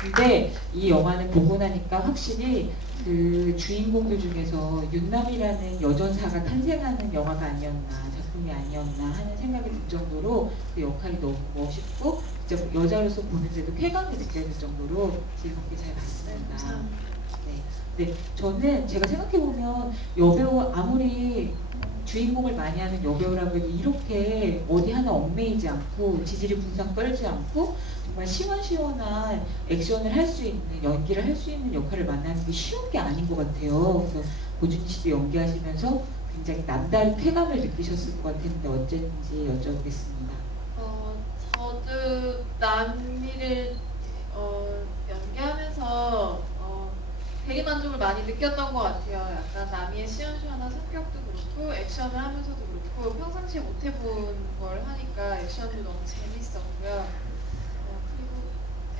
근데 이 영화는 보고 나니까 확실히 그 주인공들 중에서 윤남이라는 여전사가 탄생하는 영화가 아니었나, 작품이 아니었나 하는 생각이 들 정도로 그 역할이 너무 멋있고 진짜 여자로서 보는데도 쾌감이 느껴질 정도로 즐겁게 잘 봤습니다. 네, 저는 제가 생각해보면 여배우 아무리 주인공을 많이 하는 여배우라고 해도 이렇게 어디 하나 얽매이지 않고 지지리 분상 떨지 않고 정말 시원시원한 액션을 할 수 있는, 연기를 할 수 있는 역할을 만나는 게 쉬운 게 아닌 것 같아요. 그래서 고준희 씨도 연기하시면서 굉장히 남다른 쾌감을 느끼셨을 것 같은데 어쩐지 여쭤보겠습니다. 저도 남미를 연기하면서 되게 만족을 많이 느꼈던 것 같아요. 약간 남이의 시원시원한 성격도 그렇고 액션을 하면서도 그렇고 평상시에 못 해본 걸 하니까 액션도 너무 재밌었고요. 그리고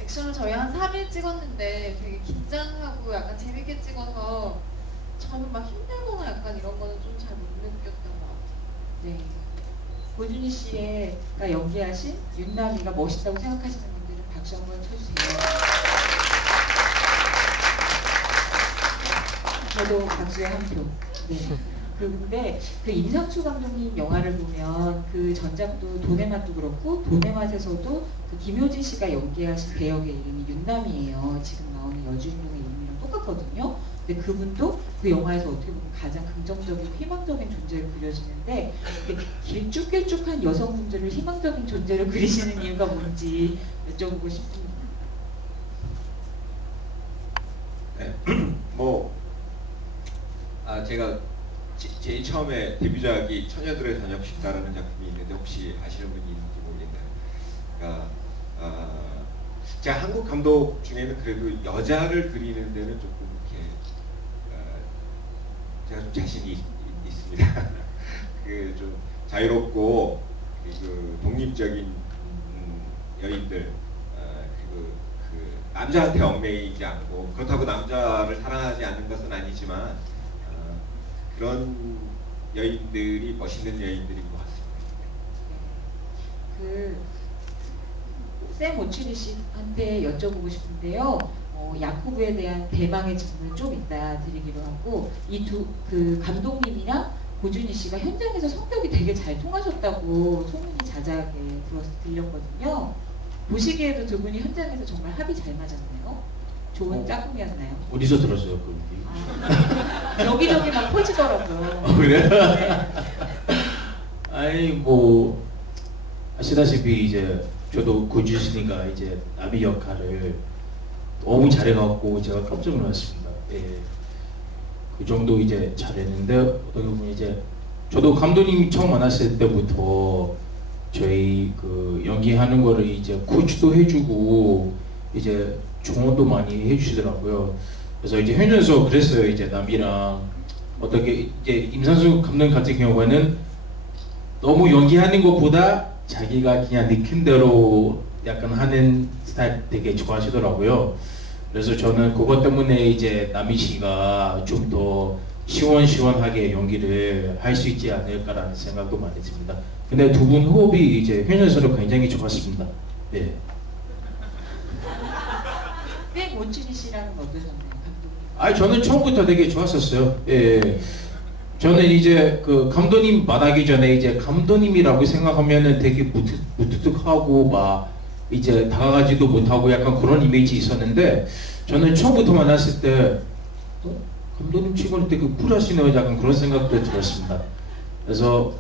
액션을 저희 한 3일 찍었는데 되게 긴장하고 약간 재밌게 찍어서 저는 막 힘들거나 약간 이런 거는 좀 잘 못 느꼈던 것 같아요. 네. 고준희 씨가 연기하신 윤남이가 멋있다고 생각하시는 분들은 박수 한번 쳐주세요. 저도 박수에 한 표. 네. 그런데 그 임상추 감독님 영화를 보면 그 전작도 돈의 맛도 그렇고 돈의 맛에서도 그 김효진 씨가 연기하신 배역의 이름이 윤남이에요. 지금 나오는 여주인공의 이름이랑 똑같거든요. 근데 그분도 그 영화에서 어떻게 보면 가장 긍정적이고 희망적인 존재를 그려지는데 길쭉길쭉한 여성분들을 희망적인 존재로 그리시는 이유가 뭔지 여쭤보고 싶습니다. 네. 제가 제일 처음에 데뷔작이 처녀들의 저녁 식사라는 작품이 있는데 혹시 아시는 분이 있는지 모르겠네요. 그러니까 제가 한국 감독 중에는 그래도 여자를 그리는 데는 조금 이렇게 제가 좀 자신이 있습니다. 그 좀 자유롭고 그 독립적인 여인들 그리고 그 남자한테 얽매이지 않고 그렇다고 남자를 사랑하지 않는 것은 아니지만 그런 여인들이 멋있는 여인들인 것 같습니다. 샘 오츄리 씨한테 여쭤보고 싶은데요. 야쿠브에 대한 대망의 질문을 좀 이따 드리기로 하고 이 그 감독님이랑 고준희 씨가 현장에서 성격이 되게 잘 통하셨다고 소문이 자자하게 들렸거든요. 보시기에도 두 분이 현장에서 정말 합이 잘 맞았나요? 좋은 짝꿍이었나요? 어디서 들었어요, 그 얘기? 여기저기 막 퍼지더라고요. 그래? 네. 아니 뭐 아시다시피 이제 저도 고준희 씨가 이제 나비 역할을 너무 잘해갖고 제가 깜짝 놀랐습니다. 예. 그 정도 이제 잘했는데 어떻게 보면 이제 저도 감독님 처음 만났을 때부터 저희 그 연기하는 거를 이제 코치도 해주고 이제 조언도 많이 해주시더라고요. 그래서 이제 현장에서 그랬어요. 이제 남이랑 어떻게 이제 임상수 감독님 같은 경우에는 너무 연기하는 것보다 자기가 그냥 느낀 대로 약간 하는 스타일 되게 좋아하시더라고요. 그래서 저는 그것 때문에 이제 남희 씨가 좀 더 시원시원하게 연기를 할 수 있지 않을까라는 생각도 많이 듭니다. 근데 두 분 호흡이 이제 현장에서도 굉장히 좋았습니다. 네. 샘 오츄리 씨랑은 어떠셨나요, 감독님? 아니 저는 처음부터 되게 좋았었어요. 예. 저는 이제 그 감독님 만나기 전에 이제 감독님이라고 생각하면은 되게 무뚝뚝하고 막 이제 다가가지도 못하고 약간 그런 이미지 있었는데 저는 처음부터 만났을 때 감독님 치고는 되게 쿨하시네요. 약간 그런 생각도 들었습니다. 그래서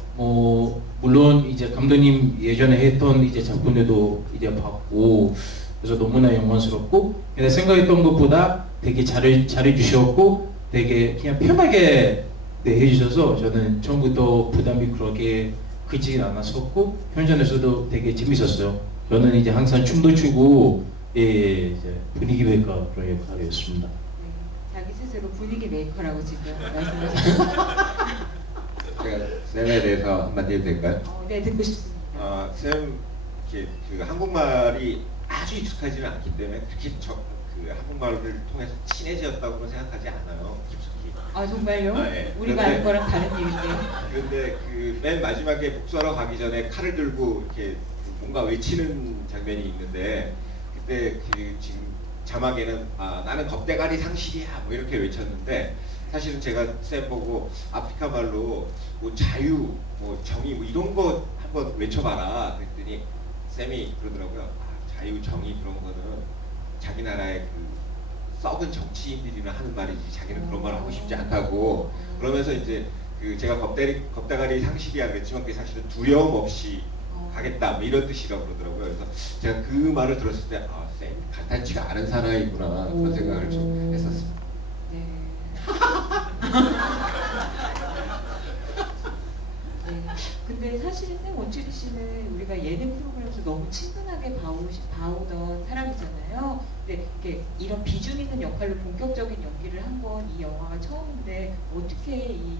물론 이제 감독님 예전에 했던 이제 작품들도 이제 봤고 그래서 너무나 영광스럽고 근데 생각했던 것보다 되게 잘해주셨고 되게 그냥 편하게 해주셔서 저는 처음부터 부담이 그렇게 크지 않았었고 현장에서도 되게 재밌었어요. 저는 이제 항상 춤도 추고 이제 분위기 메이커 그런 역할이었습니다. 네, 자기 스스로 분위기 메이커라고 지금 말씀하셨어요. 제가 쌤에 대해서 한마디 해도 될까요? 네, 듣고 싶습니다. 쌤 그 한국말이 아주 익숙하지는 않기 때문에 그렇게 그 한국말을 통해서 친해졌다고는 생각하지 않아요. 깊숙이. 아 정말요? 예. 우리가 아는 거랑 다른 얘기인데. 그런데 그 맨 마지막에 복수하러 가기 전에 칼을 들고 이렇게 뭔가 외치는 장면이 있는데 그때 그 지금 자막에는 나는 겁대가리 상실이야 뭐 이렇게 외쳤는데 사실은 제가 쌤 보고 아프리카 말로 뭐 자유, 뭐 정의 뭐 이런 거 한번 외쳐봐라 그랬더니 쌤이 그러더라고요. 자유, 정의 그런 거는 자기 나라의 그 썩은 정치인들이나 하는 말이지 자기는 그런 말 하고 싶지 않다고 그러면서 이제 그 제가 겁대가리 상실이야 그랬지만 그게 사실은 두려움 없이 가겠다 뭐 이런 뜻이라고 그러더라고요. 그래서 제가 그 말을 들었을 때 쌤 간단치가 않은 사나이구나 그런 생각을 좀 했었습니다. 네. 네. 근데 사실은 쌤 원추리 씨는 우리가 예능 프로그램에서 너무 친근하게 봐오던 사람이잖아요. 근데 이렇게 이런 비중 있는 역할로 본격적인 연기를 한 건 이 영화가 처음인데 어떻게 이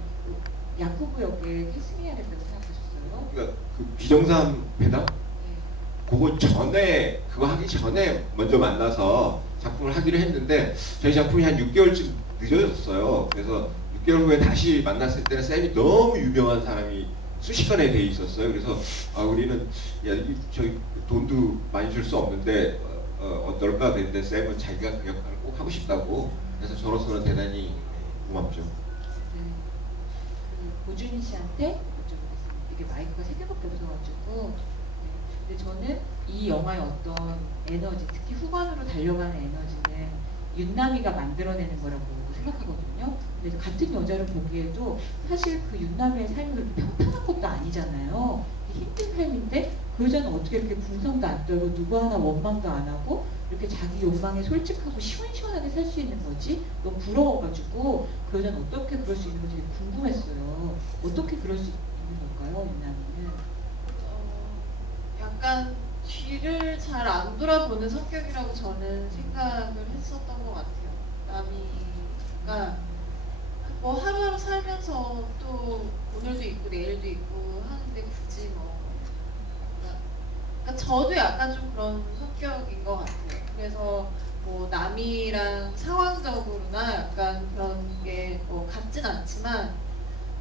야쿠브 역에 캐스팅해야 된다고 생각하셨어요? 그러니까 그 비정상 회담 네. 그거 하기 전에 먼저 만나서 작품을 하기로 했는데 저희 작품이 한 6개월쯤 늦어졌어요. 그래서 6개월 후에 다시 만났을 때는 쌤이 너무 유명한 사람이 수식간에 돼 있었어요. 그래서 우리는 저희 돈도 많이 줄 수 없는데 어떨까 그랬는데 쌤은 자기가 그 역할을 꼭 하고 싶다고 그래서 저로서는 대단히 고맙죠. 네. 그 고준희 씨한테 여쭤보겠습니다. 이게 마이크가 3개밖에 없어가지고. 네. 근데 저는 이 영화의 어떤 에너지, 특히 후반으로 달려가는 에너지는 윤남이가 만들어내는 거라고 생각하거든요. 근데 같은 여자를 보기에도 사실 그 윤남이의 삶이 그렇게 평평한 것도 아니잖아요. 힘든 삶인데 그 여자는 어떻게 이렇게 궁성도 안 떨고 누구 하나 원망도 안 하고 이렇게 자기 욕망에 솔직하고 시원시원하게 살 수 있는 거지? 너무 부러워가지고 그 여자는 어떻게 그럴 수 있는 건지 되게 궁금했어요. 어떻게 그럴 수 있는 걸까요, 윤남이는? 약간 뒤를 잘 안 돌아보는 성격이라고 저는 생각을 했었던 것 같아요. 남이가 뭐 하루하루 살면서 또 오늘도 있고 내일도 있고 하는데 굳이 뭐 그러니까 저도 약간 좀 그런 성격인 것 같아요. 그래서 뭐 남이랑 상황적으로나 약간 그런 게 뭐 같진 않지만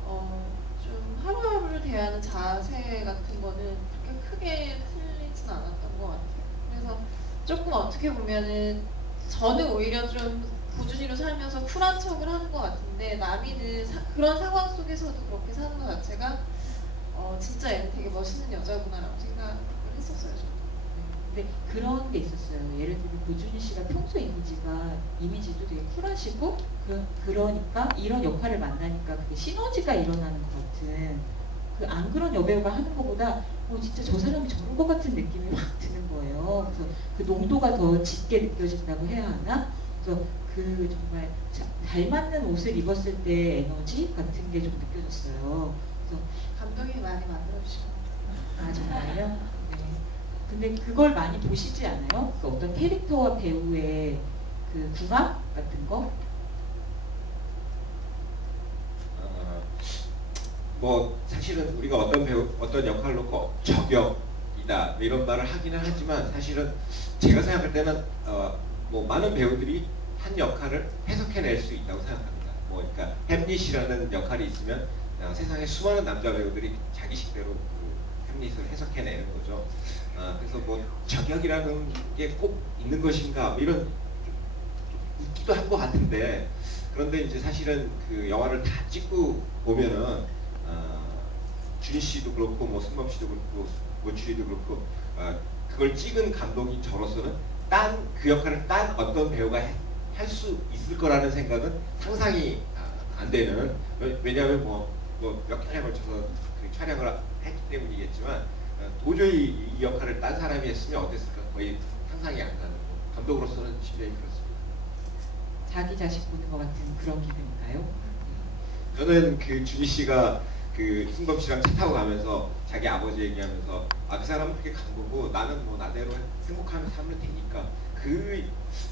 좀 하루하루를 대하는 자세 같은 거는 그렇게 크게 틀리진 않았던 것 같아요. 그래서 조금 어떻게 보면은 저는 오히려 좀 고준이로 살면서 쿨한 척을 하는 것 같은데 남이는 그런 상황 속에서도 그렇게 사는 것 자체가 진짜 얘는 되게 멋있는 여자구나라고 생각을 했었어요. 저는. 근데 그런 게 있었어요. 예를 들면 고준희 씨가 평소 이미지도 되게 쿨하시고 그러니까 이런 역할을 만나니까 그게 시너지가 일어나는 것 같은 안 그런 여배우가 하는 것보다 진짜 저 사람이 저런 것 같은 느낌이 확 드는 거예요. 그래서 그 농도가 더 짙게 느껴진다고 해야 하나? 그래서 그 정말 잘 맞는 옷을 입었을 때 에너지 같은 게 좀 느껴졌어요. 그래서 감독이 많이 만들어주시고. 정말요? 네. 근데 그걸 많이 보시지 않아요? 그 어떤 캐릭터와 배우의 그 궁합 같은 거? 뭐 사실은 우리가 어떤 역할을 놓고 저격이다 뭐 이런 말을 하기는 하지만 사실은 제가 생각할 때는 뭐 많은 배우들이 한 역할을 해석해낼 수 있다고 생각합니다. 뭐 그러니까 햄릿이라는 역할이 있으면 세상에 수많은 남자 배우들이 자기식대로 그 햄릿을 해석해내는 거죠. 그래서 뭐 저격이라는 게 꼭 있는 것인가 뭐 이런 좀 있기도 한 것 같은데 그런데 이제 사실은 그 영화를 다 찍고 보면은 준희 씨도 그렇고 뭐 승범 씨도 그렇고 원추리도 그렇고 그걸 찍은 감독이 저로서는 그 역할을 딴 어떤 배우가 할 수 있을 거라는 생각은 상상이 안 되는 왜냐하면 뭐 몇 년에 걸쳐서 그 촬영을 했기 때문이겠지만 도저히 이 역할을 딴 사람이 했으면 어땠을까 거의 상상이 안 가는 감독으로서는 심정이 그렇습니다. 자기 자식 보는 것 같은 그런 기분인가요? 저는 그 준희 씨가 그 승범 씨랑 차 타고 가면서 자기 아버지 얘기하면서 그 사람은 그렇게 간 거고 나는 뭐 나대로 행복하면서 살면 되니까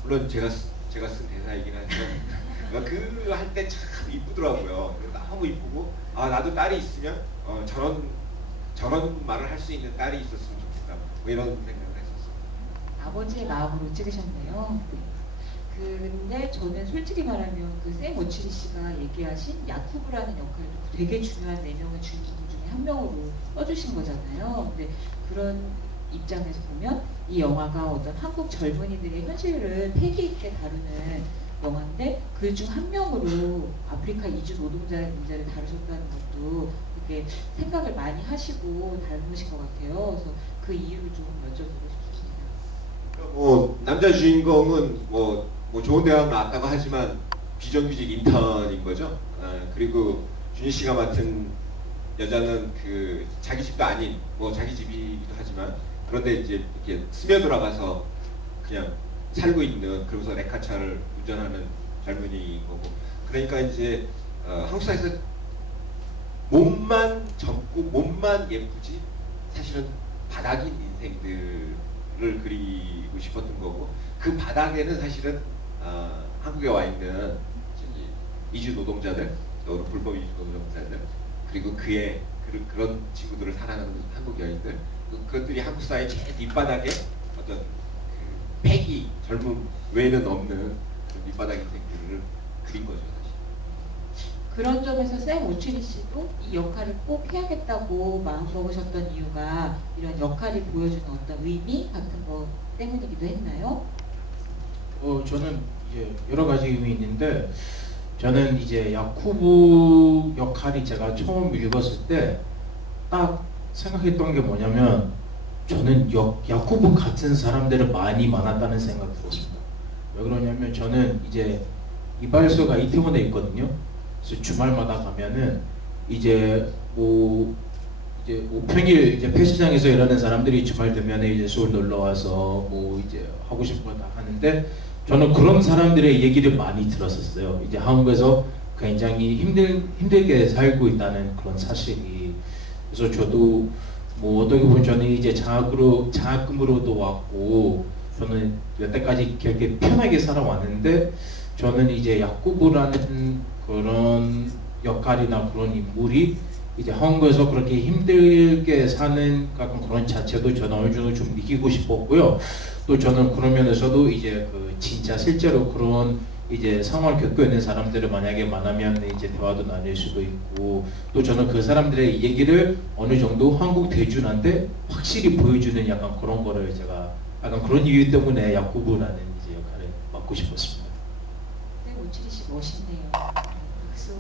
물론 제가 쓴 대사이긴 하지만 그 할 때 참 이쁘더라고요. 너무 이쁘고 나도 딸이 있으면 저런 말을 할 수 있는 딸이 있었으면 좋겠다 뭐 이런 생각을 했었어요. 아버지의 마음으로 찍으셨네요. 근데 저는 솔직히 말하면 그 샘 워추리 씨가 얘기하신 야쿠브라는 역할도 되게 중요한 4명의 주인공 중에 한 명으로 써주신 거잖아요. 근데 그런 입장에서 보면 이 영화가 어떤 한국 젊은이들의 현실을 패기 있게 다루는 영화인데 그 중 한 명으로 아프리카 이주 노동자의 문제를 다루셨다는 것도 이렇게 생각을 많이 하시고 닮으신 것 같아요. 그래서 그 이유를 좀 여쭤보고 싶습니다. 뭐 남자 주인공은 뭐 좋은 대학 나왔다고 하지만 비정규직 인턴인 거죠. 그리고 준희 씨가 맡은 여자는 그 자기 집도 아닌 뭐 자기 집이기도 하지만 그런데 이제 이렇게 스며들어가서 그냥 살고 있는 그러면서 레카차를 운전하는 젊은이인 거고 그러니까 이제 한국 사회에서 몸만 젊고 몸만 예쁘지 사실은 바닥인 인생들을 그리고 싶었던 거고 그 바닥에는 사실은 한국에 와 있는 저기 이주 노동자들 또 불법 이주 노동자들 그리고 그런 친구들을 사랑하는 한국 여인들 그것들이 한국 사회 제일 밑바닥에 어떤 그 패기 젊음 외에는 없는 그런 밑바닥 인생들을 그린 거죠 사실. 그런 점에서 샘 오츄리 씨도 이 역할을 꼭 해야겠다고 마음먹으셨던 이유가 이런 역할이 보여주는 어떤 의미 같은 거 때문이기도 했나요? 저는 이제 여러 가지 의미 있는데 저는 이제 야쿠브 역할이 제가 처음 읽었을 때 딱 생각했던 게 뭐냐면 저는 야쿠브 같은 사람들이 많이 많았다는 생각 들었습니다. 왜 그러냐면 저는 이제 이발소가 이태원에 있거든요. 그래서 주말마다 가면은 이제 뭐 평일 이제 폐시장에서 일하는 사람들이 주말 되면은 이제 서울 놀러 와서 뭐 이제 하고 싶은 거 다 하는데 저는 그런 사람들의 얘기를 많이 들었었어요. 이제 한국에서 굉장히 힘들게 살고 있다는 그런 사실이. 그래서 저도 뭐 어떻게 보면 저는 이제 장학금으로도 왔고 저는 여태까지 그렇게 편하게 살아왔는데 저는 이제 야쿠브라는 그런 역할이나 그런 인물이 이제 한국에서 그렇게 힘들게 사는 약간 그런 자체도 저는 어느 정도 좀 느끼고 싶었고요. 또 저는 그런 면에서도 이제 그 진짜 실제로 그런 이제 상황을 겪고 있는 사람들을 만약에 만나면 이제 대화도 나눌 수도 있고 또 저는 그 사람들의 얘기를 어느 정도 한국 대중한테 확실히 보여주는 약간 그런 거를 제가 약간 그런 이유 때문에 야쿠브라는 이제 역할을 맡고 싶었습니다. 샘 오츄리 씨 멋있네요. 박수.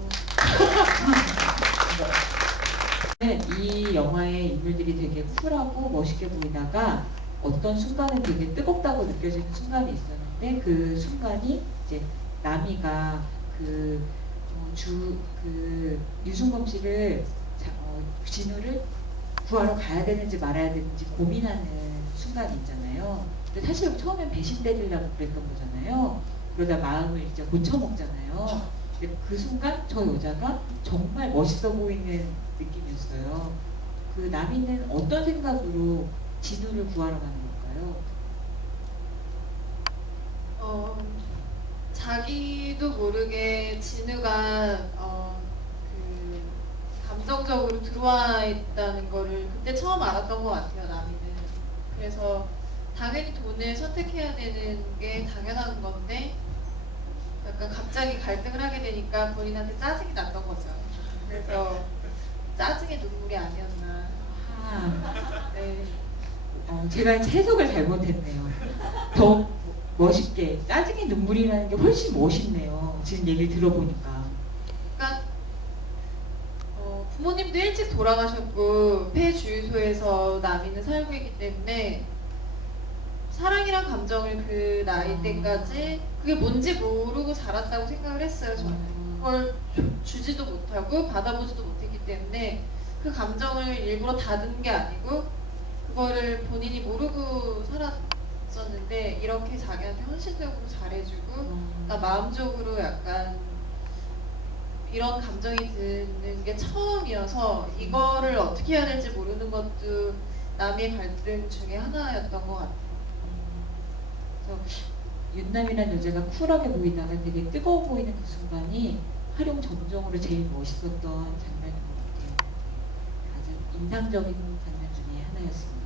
이 영화의 인물들이 되게 쿨하고 멋있게 보이다가 어떤 순간은 되게 뜨겁다고 느껴지는 순간이 있었는데 그 순간이 이제 나미가 유승범 씨를 진우를 구하러 가야 되는지 말아야 되는지 고민하는 순간이 있잖아요. 근데 사실 처음엔 배신 때리려고 그랬던 거잖아요. 그러다 마음을 이제 고쳐먹잖아요. 근데 그 순간 저 여자가 정말 멋있어 보이는 느낌이었어요. 그 나미는 어떤 생각으로 진우를 구하러 가는 걸까요? 자기도 모르게 진우가 그 감정적으로 들어와 있다는 거를 그때 처음 알았던 것 같아요, 나미는. 그래서 당연히 돈을 선택해야 되는 게 당연한 건데 약간 갑자기 갈등을 하게 되니까 본인한테 짜증이 났던 거죠. 그래서 짜증의 눈물이 아니었나. 네. 제가 해석을 잘못했네요. 더 멋있게 짜증의 눈물이라는 게 훨씬 멋있네요. 지금 얘기를 들어보니까. 그러니까 부모님도 일찍 돌아가셨고 폐주유소에서 나미는 살고 있기 때문에 사랑이란 감정을 그 나이 때까지 그게 뭔지 모르고 자랐다고 생각을 했어요. 저는 그걸 주지도 못하고 받아보지도 못했기 때문에 그 감정을 일부러 다듬는 게 아니고 그거를 본인이 모르고 살았었는데 이렇게 자기한테 헌신적으로 잘해주고 그러니까 마음적으로 약간 이런 감정이 드는 게 처음이어서 이거를 어떻게 해야 될지 모르는 것도 남의 갈등 중에 하나였던 것 같아요. 윤남이라는 여자가 쿨하게 보이다가 되게 뜨거워 보이는 그 순간이 활용 점정으로 제일 멋있었던 장면인 것 같아요. 아주 인상적인 장면 중에 하나였습니다.